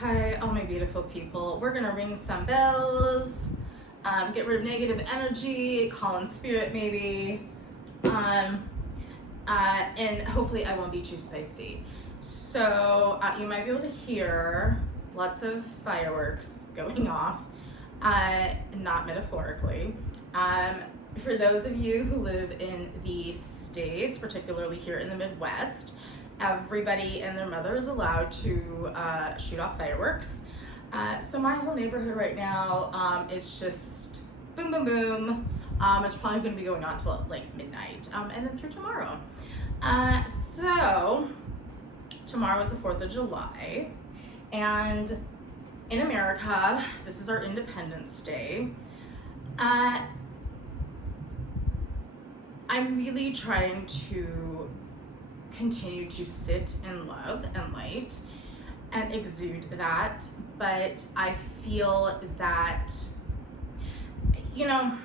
Hi, all my beautiful people. We're gonna ring some bells, get rid of negative energy, call in spirit maybe, and hopefully I won't be too spicy. So you might be able to hear lots of fireworks going off, not metaphorically. For those of you who live in the States, particularly here in the Midwest, everybody and their mother is allowed to shoot off fireworks. So my whole neighborhood right now, it's just boom, boom, boom. It's probably going to be going on till like midnight, and then through tomorrow. So tomorrow is the 4th of July, and in America, this is our Independence Day. I'm really trying to continue to sit in love and light and exude that, but I feel that, you know,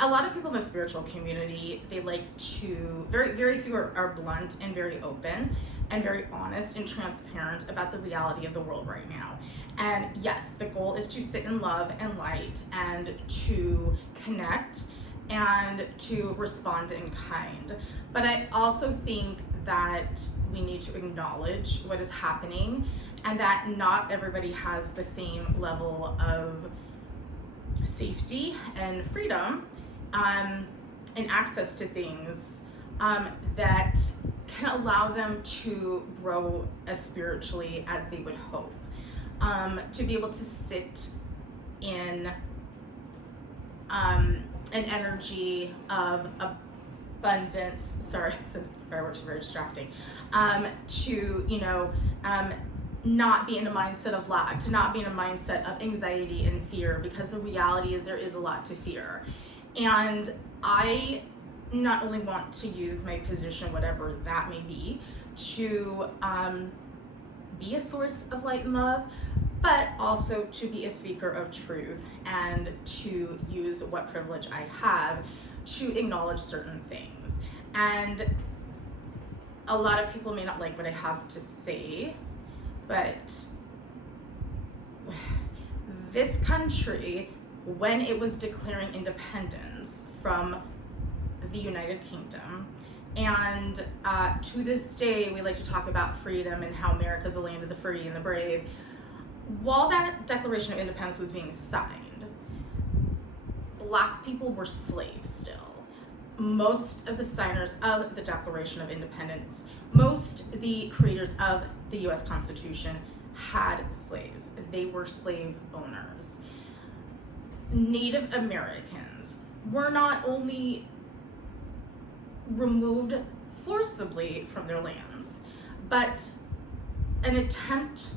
a lot of people in the spiritual community, they like to, very few are blunt and very open and very honest and transparent about the reality of the world right now. And yes, the goal is to sit in love and light and to connect and to respond in kind. But I also think that we need to acknowledge what is happening and that not everybody has the same level of safety and freedom and access to things that can allow them to grow as spiritually as they would hope. To be able to sit in an energy of abundance. Sorry, this fireworks are very distracting. To, you know, not be in a mindset of lack, to not be in a mindset of anxiety and fear, because the reality is there is a lot to fear. And I not only want to use my position, whatever that may be, to be a source of light and love, but also to be a speaker of truth and to use what privilege I have to acknowledge certain things. And a lot of people may not like what I have to say, but this country, when it was declaring independence from the United Kingdom, and to this day we like to talk about freedom and how America's the land of the free and the brave. While that Declaration of Independence was being signed, Black people were slaves still. Most of the signers of the Declaration of Independence, most of the creators of the US Constitution had slaves. They were slave owners. Native Americans were not only removed forcibly from their lands, but an attempt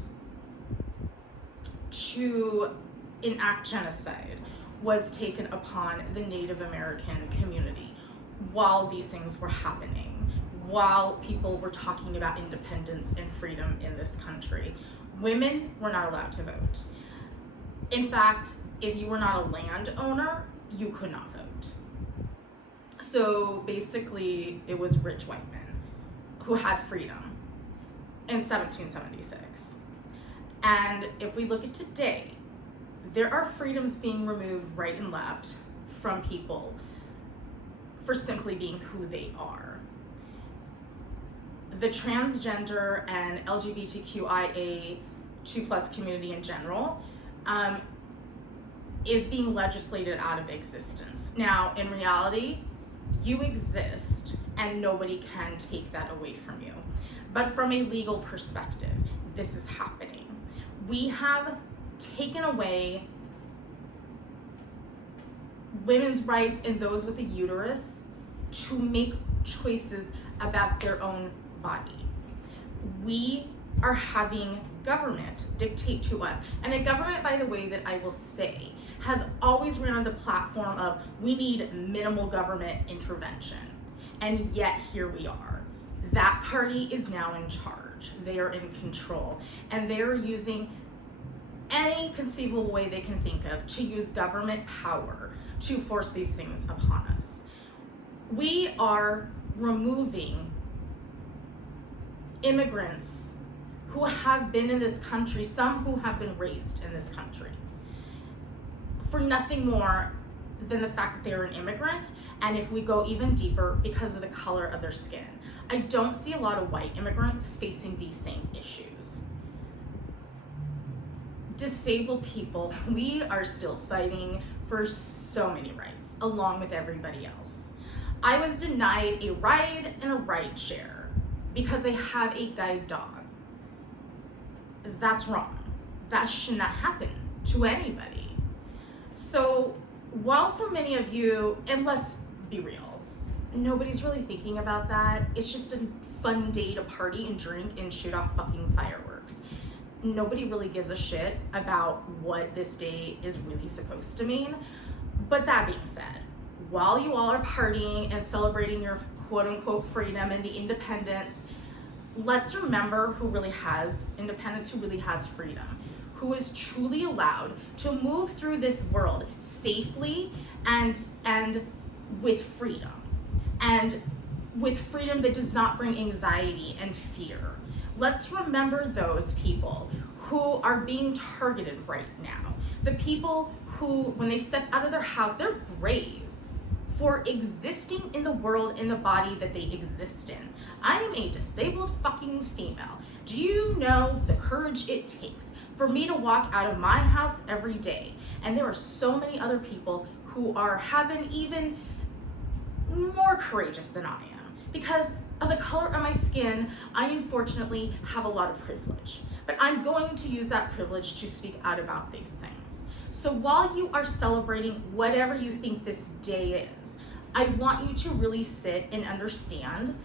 to enact genocide was taken upon the Native American community while these things were happening, while people were talking about independence and freedom in this country. Women were not allowed to vote. In fact, if you were not a landowner, you could not vote. So basically, it was rich white men who had freedom in 1776. And if we look at today, there are freedoms being removed right and left from people for simply being who they are. The transgender and LGBTQIA2+ community in general is being legislated out of existence. Now, in reality, you exist and nobody can take that away from you. But from a legal perspective, this is happening. We have taken away women's rights and those with a uterus to make choices about their own body. We are having government dictate to us. And a government, by the way, that I will say, has always ran on the platform of we need minimal government intervention. And yet here we are. That party is now in charge. They are in control. And they are using any conceivable way they can think of to use government power to force these things upon us. We are removing immigrants who who have been in this country, some who have been raised in this country, for nothing more than the fact that they're an immigrant, and if we go even deeper, because of the color of their skin. I don't see a lot of white immigrants facing these same issues. Disabled people, we are still fighting for so many rights, along with everybody else. I was denied a ride in a ride share because I have a guide dog. That's wrong. That should not happen to anybody. So while so many of you, and let's be real, nobody's really thinking about that. It's just a fun day to party and drink and shoot off fucking fireworks. Nobody really gives a shit about what this day is really supposed to mean. But that being said, while you all are partying and celebrating your quote unquote freedom and the independence, let's remember who really has independence, who really has freedom, who is truly allowed to move through this world safely and with freedom. And with freedom that does not bring anxiety and fear. Let's remember those people who are being targeted right now. The people who, when they step out of their house, they're brave for existing in the world in the body that they exist in. I am a disabled fucking female. Do you know the courage it takes for me to walk out of my house every day? And there are so many other people who are having even more courageous than I am. Because of the color of my skin, I unfortunately have a lot of privilege. But I'm going to use that privilege to speak out about these things. So while you are celebrating whatever you think this day is, I want you to really sit and understand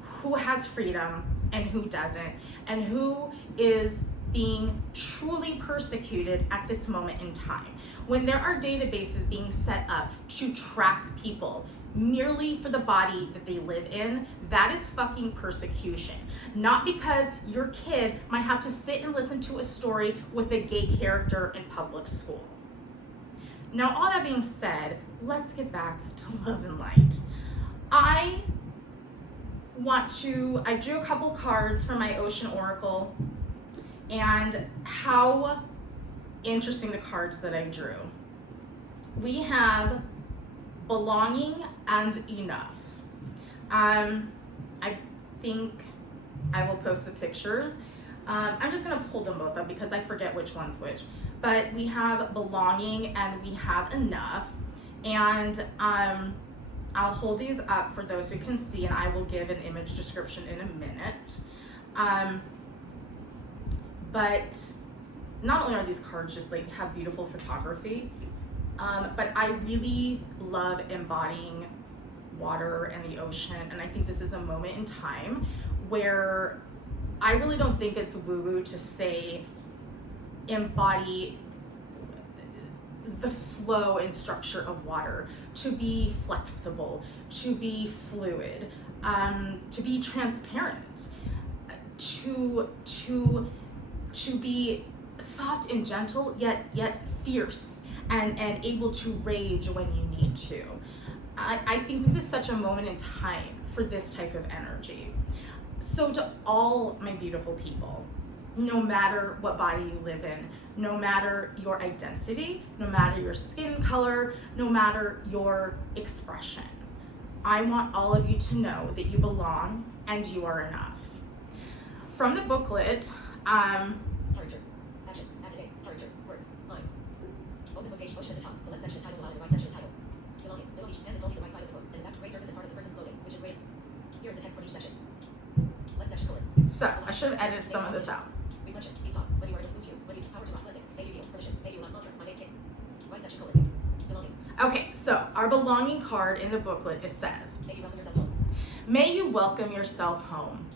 who has freedom and who doesn't, and who is being truly persecuted at this moment in time. When there are databases being set up to track people merely for the body that they live in, that is fucking persecution. Not because your kid might have to sit and listen to a story with a gay character in public school. Now, all that being said, let's get back to love and light. I drew a couple cards for my Ocean Oracle, and how interesting the cards that I drew. We have belonging and enough. I think I will post the pictures. I'm just gonna pull them both up because I forget which one's which. But we have belonging and we have enough. And I'll hold these up for those who can see, and I will give an image description in a minute. But not only are these cards just like have beautiful photography, but I really love embodying water and the ocean, and I think this is a moment in time where I really don't think it's woo-woo to say embody the flow and structure of water, to be flexible, to be fluid, to be transparent, to be soft and gentle, yet fierce and able to rage when you need to. I think this is such a moment in time for this type of energy. So to all my beautiful people, no matter what body you live in, no matter your identity, no matter your skin color, no matter your expression, I want all of you to know that you belong and you are enough. From the booklet, Characters, actions, activate, characters, words, lines. Open book page, motion at the top. The left section is titled, the bottom, the right section is titled. Belonging, below each, and is folded to the right side of the book, and the back gray surface is part of the person's clothing, which is graded. Here is the text for each section. Left section colon. so I should have edited some of this out. Reflection, be stop, when you are in the you, when you power to rock, blessings, may you feel, permission, may you love mantra, my name's King. Right section colon. Belonging. Okay, so our belonging card in the booklet, it says, May you welcome yourself home. may you welcome yourself home.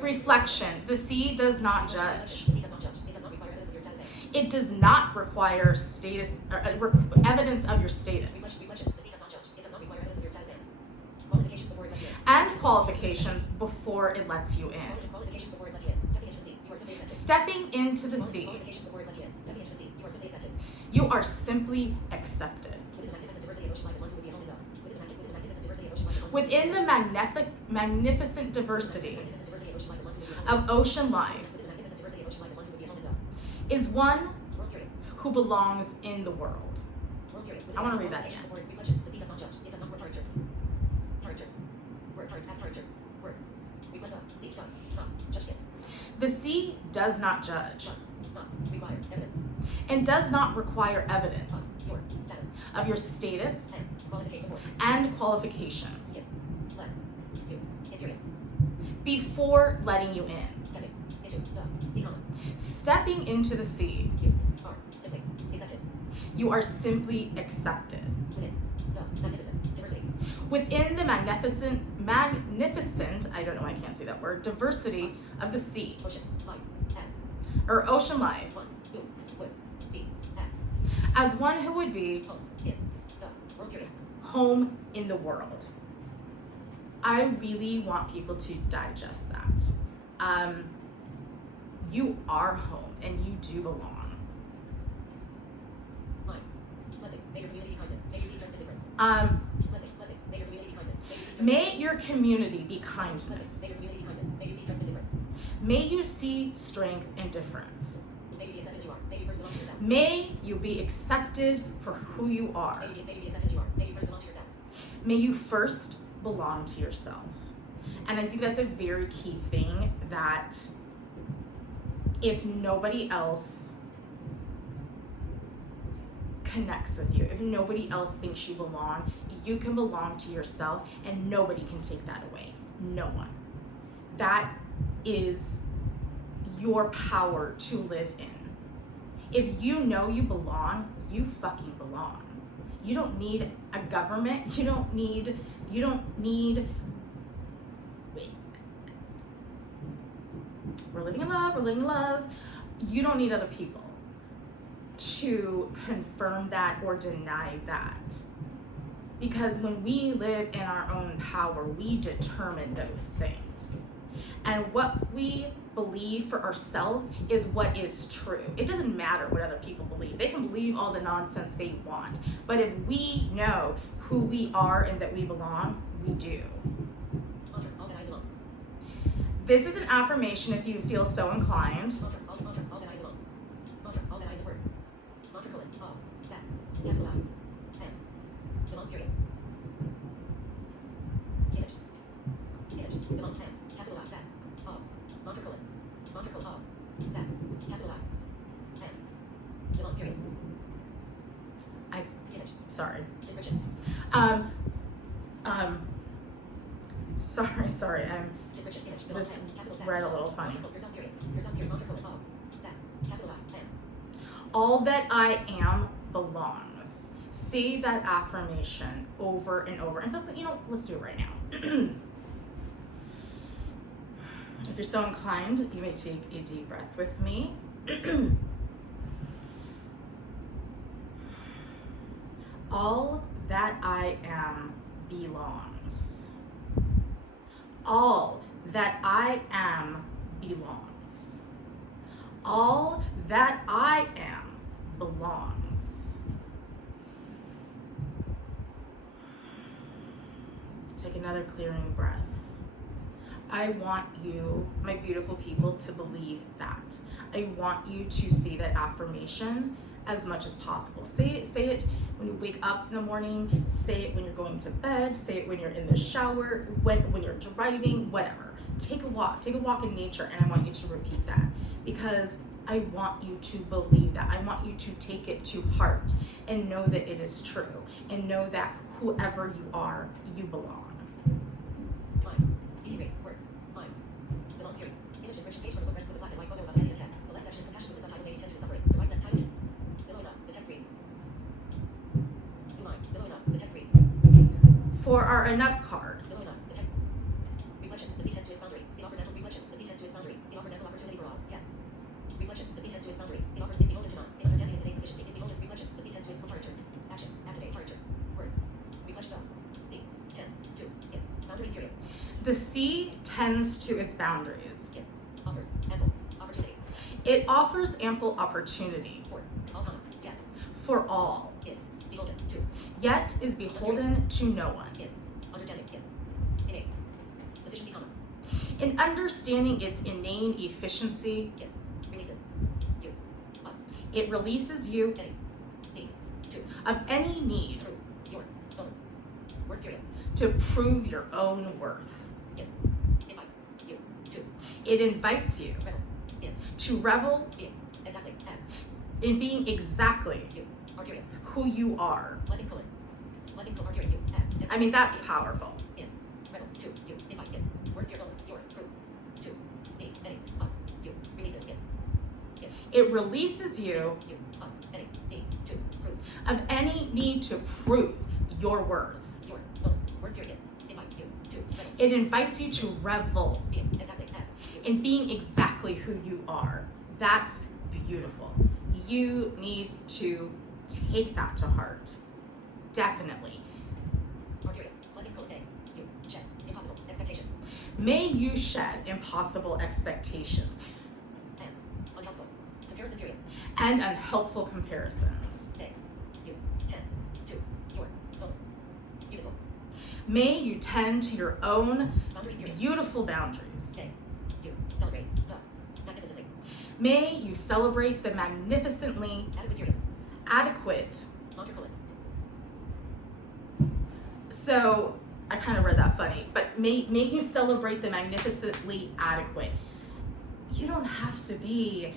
Reflection, the sea does not judge. It does not require. Reflection, the sea does not Reflection, judge. the sea does not judge. It does not require evidence of your status. It does not require status or evidence of your status Reflection, the sea does not judge. It does not require evidence of your status. Qualifications before it lets you in. and qualifications before it lets you in. Qualifications before it lets you in. Stepping into the sea, you are simply accepted. Stepping into the sea, Qualifications before it lets you in. Stepping into the sea, you are simply accepted. you are simply accepted. Within the magnificent diversity of ocean life is one who would be a home in love. Within the magnificent diversity of ocean life Within the magnificent diversity of ocean life is one who would be at home in the is one world period. who belongs in the world. World period. I wanna read that again. Before reflection. The sea does not judge. It does not work characters. Characters. Characters. Words. Reflect the sea does not judge it. The sea does not judge Does not require evidence and does not require evidence of your status of your status and qualification before and qualifications it lets you in period. before letting you in. Stepping into the sea common. Stepping into the sea, You are simply accepted you are simply accepted. within the magnificent diversity. Within the magnificent, I don't know why I can't say that word, diversity of the sea, Ocean life as or ocean life, one who would be at as one who would be home in the world period. home in the world. I really want people to digest that. You are home and you do belong. Lines. Blessings. May your community be kindness. May you see strength and difference. Blessings. May your community be kindness. May you see strength. May your community be Blessings. kindness. May your community be kindness. May you see strength and difference. May you see strength and difference. May you be accepted as you are. May you first belong to yourself. May you be accepted for who you are. May you be accepted as you are. May you first belong to yourself. May you first belong to yourself. And I think that's a very key thing, that if nobody else connects with you, if nobody else thinks you belong, you can belong to yourself and nobody can take that away. No one. That is your power to live in. If you know you belong, you fucking belong. You don't need a government. You don't need we're living in love. You don't need other people to confirm that or deny that. Because when we live in our own power, we determine those things. And what we believe for ourselves is what is true. It doesn't matter what other people believe. They can believe all the nonsense they want. But if we know who we are and that we belong, we do. Mantra. All that I belongs. This is an affirmation if you feel so inclined. Mantra. All that I belongs. Mantra. All that I the words. Mantra colon. All that. Capital I. N. Belongs period. Image. Belongs N. Capital I. That. All. Mantra colon. All. That. Capital I. N. Belongs period. Image. Sorry. Description. Sorry, Description. Image. Belongs this N. Capital that. read a little funny. Yourself period. Yourself period. Mantra colon. All. That. Capital I. N. All that I am belongs. Say that affirmation over and over. In fact, let's do it right now. If you're so inclined, you may take a deep breath with me. All that I am belongs. All that I am belongs. All that I am belongs. Take another clearing breath. I want you, my beautiful people, to believe that. I want you to say that affirmation as much as possible. Say it when you wake up in the morning, say it when you're going to bed, say it when you're in the shower, when you're driving, whatever. Take a walk in nature, and I want you to repeat that, because I want you to believe that. I want you to take it to heart and know that it is true, and know that whoever you are, you belong. Lines. Speaking rate. Words. Lines. Belongs period. Images rich page from the book. Rest with a black and white photo of an edited text. The left section. Compassion with the subtitle. May tend to suffering. The right section. Title. Below enough. The text reads. New line. Below enough. The text reads. For our enough card, Below enough. The text. Reflection. The sea tends to its boundaries. It offers ample reflection. The sea tends to its boundaries. It offers ample opportunity for all. Yeah. Reflection. The sea tends to its boundaries. It offers is beholden to none. In understanding its innate sufficiency is beholden. Reflection. The sea tends to its characters. Actions. Activate characters. Words. Reflection. Sea tends to its boundaries. Period. the sea tends to its boundaries. It offers ample opportunity It offers ample opportunity for all common. Yet for all, is beholden to yet is beholden to no one. in understanding its innate sufficiency common. In understanding its inane efficiency, in, releases, you, up, it releases you any, need, to, of any need through, your, own, worth period, to prove your own worth. in, invites, you, to, It invites you revel, in, to revel being, exactly, as, in being exactly you, are period, who you are. blessings colon, are period, you, as, I mean, that's powerful. in, revel, to, you, invite, in, worth period, your, through, to, need, any, up, you, releases, in, It releases you releases, you, up, any, need, to, prove, of any need to prove your worth. your, own, worth period, invites you, to, revel, It invites you to revel being, exactly, as, you, in being exactly who you are. That's beautiful. You need to take that to heart. Definitely. are period, blessings colon, a, you, shed, impossible, expectations, May you shed impossible expectations and, unhelpful, comparison period, and unhelpful comparisons. a, you, tend, to, your, own, beautiful, May you tend to your own boundaries period, beautiful boundaries. a, you, celebrate, the, magnificently, May you celebrate the magnificently adequate period, adequate. laundry colon, So I kind of read that funny, but may you celebrate the magnificently adequate. You don't have to be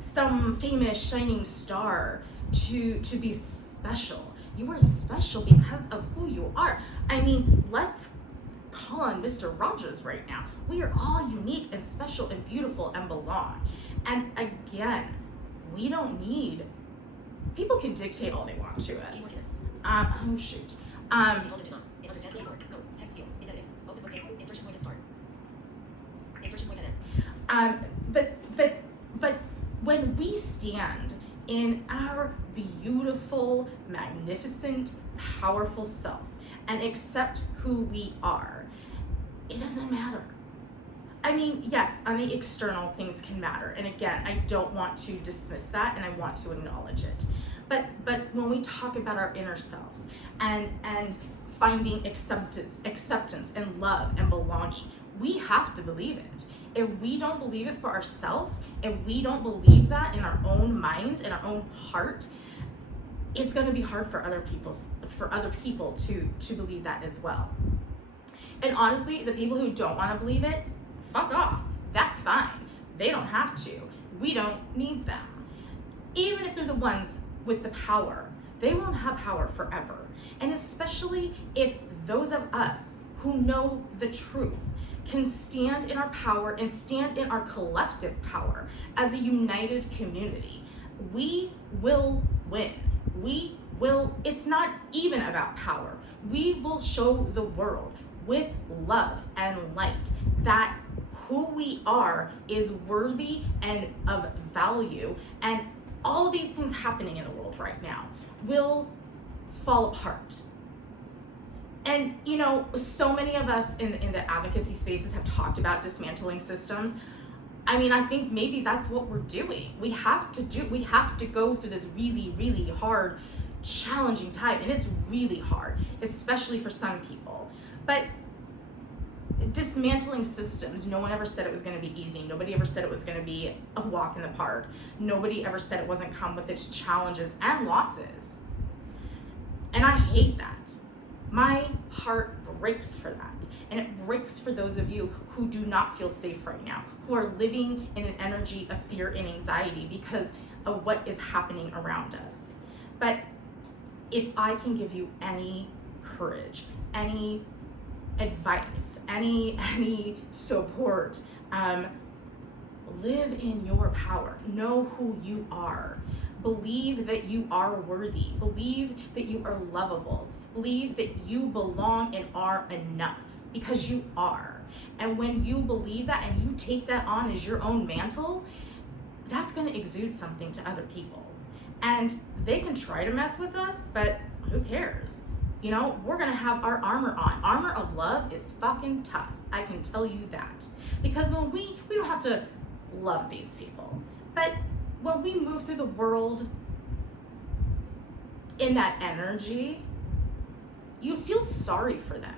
some famous shining star to be special. You are special because of who you are. I mean, let's call on Mr. Rogers right now. We are all unique and special and beautiful and belong. And again, we don't need, people can dictate all they want to us. Oh shoot. easy, hold it to not, in understand keyboard, no, text view, is editing, open book, A, insertion point and start, insertion point and end, But when we stand in our beautiful, magnificent, powerful self and accept who we are, it doesn't matter. I mean, yes, on the external things can matter. And again, I don't want to dismiss that and I want to acknowledge it. But when we talk about our inner selves and finding acceptance and love and belonging, we have to believe it. If we don't believe it for ourselves, if we don't believe that in our own mind and our own heart, it's going to be hard for other people to believe that as well. And honestly, the people who don't want to believe it, fuck off. That's fine. They don't have to. We don't need them. Even if they're the ones with the power, they won't have power forever. And especially if those of us who know the truth can stand in our power and stand in our collective power as a united community, we will win. It's not even about power. We will show the world with love and light that who we are is worthy and of value, and all these things happening in the world right now will fall apart. And you know, so many of us in the advocacy spaces have talked about dismantling systems. I mean, I think maybe that's what we're doing. We have to go through this really, really hard, challenging time, and it's really hard, especially for some people. But dismantling systems, no one ever said it was going to be easy. Nobody ever said it was going to be a walk in the park. Nobody ever said it wasn't come with its challenges and losses. And I hate that. My heart breaks for that. And it breaks for those of you who do not feel safe right now, who are living in an energy of fear and anxiety because of what is happening around us. But if I can give you any courage, any advice, any support, live in your power. Know who you are. Believe that you are worthy. Believe that you are lovable. Believe that you belong and are enough, because you are. And when you believe that and you take that on as your own mantle, that's going to exude something to other people. And they can try to mess with us, but who cares? You know, we're going to have our armor on. Armor of love is fucking tough. I can tell you that. Because when we don't have to love these people, but when we move through the world in that energy, you feel sorry for them.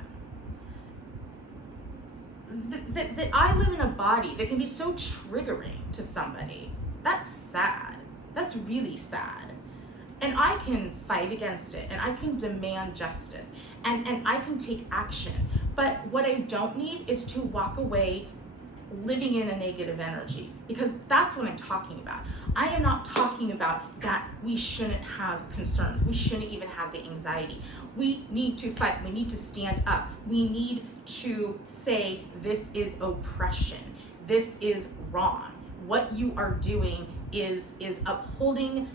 that I live in a body that can be so triggering to somebody. That's sad. That's really sad. And I can fight against it, and I can demand justice, and I can take action. But what I don't need is to walk away living in a negative energy, because that's what I'm talking about. I am not talking about that we shouldn't have concerns. We shouldn't even have the anxiety. We need to fight. We need to stand up. We need to say, this is oppression. This is wrong. What you are doing is upholding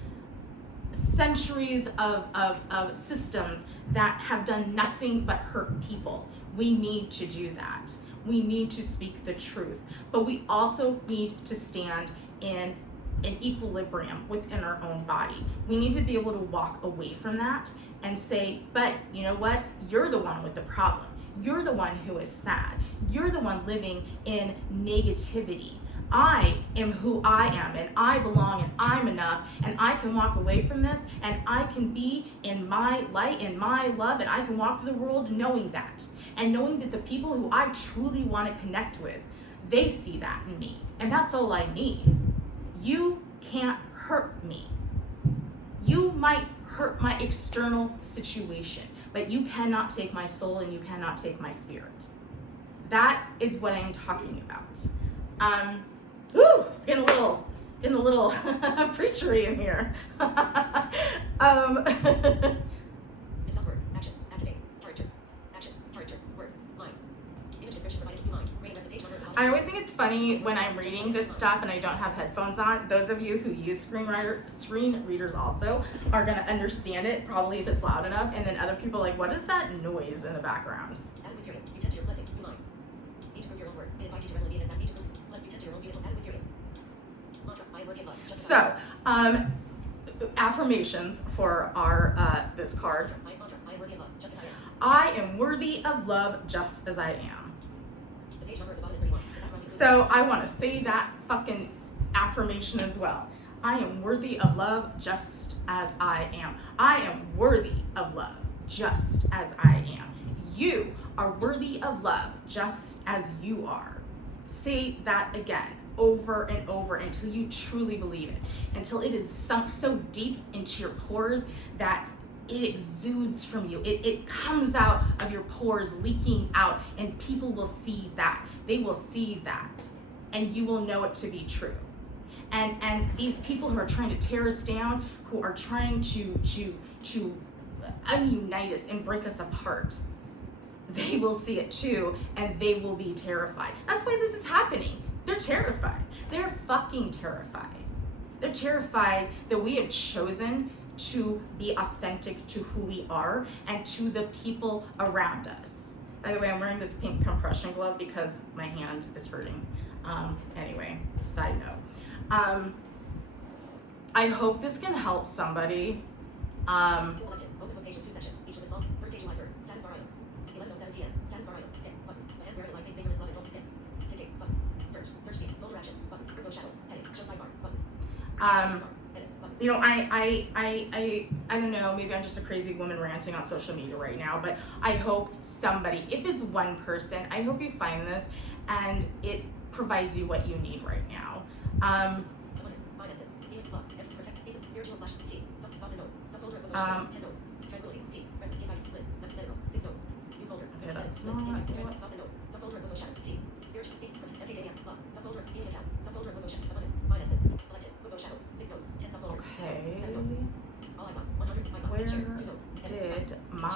centuries of systems that have done nothing but hurt people. We need to do that. We need to speak the truth, but we also need to stand in an equilibrium within our own body. We need to be able to walk away from that and say, but you know what? You're the one with the problem. You're the one who is sad. You're the one living in negativity. I am who I am, and I belong, and I'm enough, and I can walk away from this, and I can be in my light, in my love, and I can walk through the world knowing that, and knowing that the people who I truly want to connect with, they see that in me, and that's all I need. You can't hurt me. You might hurt my external situation, but you cannot take my soul, and you cannot take my spirit. That is what I'm talking about. It's getting a little preachery in here. It's not words, actions, activate, characters, words, lines, image description provided to line, grade the page number. I always think it's funny when I'm reading this stuff and I don't have headphones on. Those of you who use screen readers also are gonna understand it, probably if it's loud enough, and then other people are like, what is that noise in the background? Adequate period. You tend to your blessings, new line. Need to prove your own word. It invites you to readily be an exact. Need to prove. You tend to your own beautiful. Adequate period. Mantra. I am worthy of love. So, affirmations for our this card. Mantra. I am worthy of love. Just as I am. I am worthy of love just as I am. The page number at the bottom is 31. So I want to say that fucking affirmation as well. I am worthy of love just as I am. I am worthy of love just as I am. You are worthy of love just as you are. Say that again over and over until you truly believe it, until it is sunk so deep into your pores that it exudes from you. It comes out of your pores, leaking out, and people will see that. They will see that, and you will know it to be true. And these people who are trying to tear us down, who are trying to unite us and break us apart, they will see it too, and they will be terrified. That's why this is happening. They're terrified. They're fucking terrified. They're terrified that we have chosen to be authentic to who we are and to the people around us. By the way, I'm wearing this pink compression glove because my hand is hurting. Anyway, side note. I hope this can help somebody. Selected. Open book page with 2 sections. Each with a small first page live. Status bar item. 11:07 p.m. Status bar item. Hit button. My hand where I like pink finger is love is open. Hit. Dictate button. Search view. Folder actions button. Group shadows. Heading. Show sidebar button. You know, I don't know, maybe I'm just a crazy woman ranting on social media right now, but I hope somebody, if it's one person, I hope you find this and it provides you what you need right now. Abundance, finances, healing, love, protect, season, spiritual / teas, thoughts and notes, subfolder, emotions, 10 notes, tranquility, peace, invite, list, medical, 6 notes, new folder, Okay, that's invite, not thoughts and notes, subfolder, logo, shadow, teas, spiritual, season, MK dating, love, subfolder, healing account, subfolder, logo, shadow, abundance, finances, selected, logo, shadows, 6 notes, 10 subfolders, okay. 7 notes, all icon, 100, icon, Where share, 2 note, did my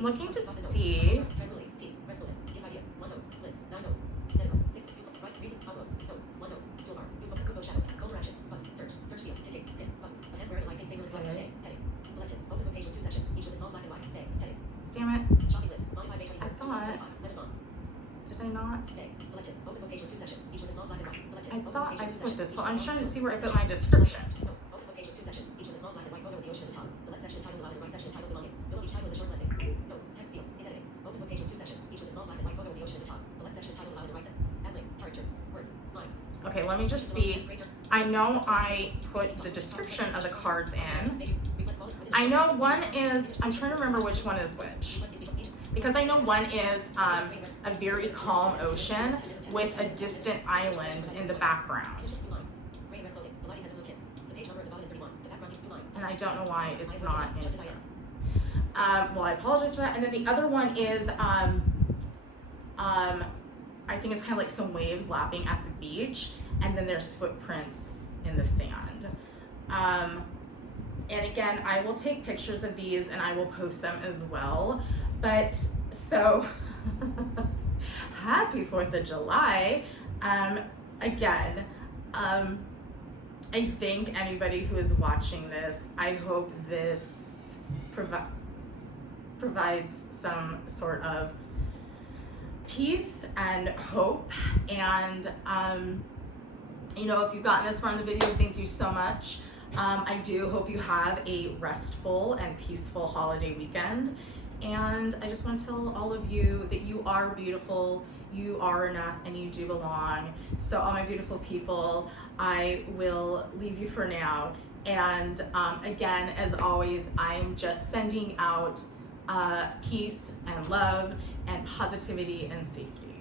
looking to see tranquility, peace, restfulness, give ideas, 1 note, list, 9 notes, medical, 6, right, reason, outlook, notes, 1 note, toolbar, new folder, Google shadows, folder actions, button, search view, dictate, pin, button, my hand where I like pink finger is left today, heading, selected, open book page with 2 sections, each with a small black and white, day, heading, damn it, shopping list, modify May 24, I thought, 2025, lemon on, did I not? day, selected, open book page with 2 sections, each with a small black and white, selected, I open thought book I page with 2 put sections, this, so each I'm with a trying to small see where I black put my description. No, open book page with 2 sections, each with a small black and white photo with the ocean at the top. The left section is titled Allowed and the right section is titled Belonging. Below each title is a short blessing. No, text field is editing. Open book page with 2 sections, each with a small black and white photo with the ocean at the top. The left section is titled Allowed and the right section. Add link, characters, words, lines. Okay, let me just see. I know I put the description of the cards in. I know one is, I'm trying to remember which one is which. because I know one is a very calm ocean with a distant island in the background. Image is blue line. Gray and red clothing. The lighting has a blue tip. The page number at the bottom is 31. The background is blue line. And I don't know why it's not in Just as I here. am. Well, I apologize for that. And then the other one is, I think it's kind of like some waves lapping at the beach, and then there's footprints in the sand. And again, I will take pictures of these and I will post them as well. But so, happy 4th of July. Again, I think anybody who is watching this, I hope this provides some sort of peace and hope. And you know, if you've gotten this far in the video, thank you so much. I do hope you have a restful and peaceful holiday weekend. And I just want to tell all of you that you are beautiful, you are enough, and you do belong. So all my beautiful people, I will leave you for now. And again, as always, I'm just sending out peace and love and positivity and safety.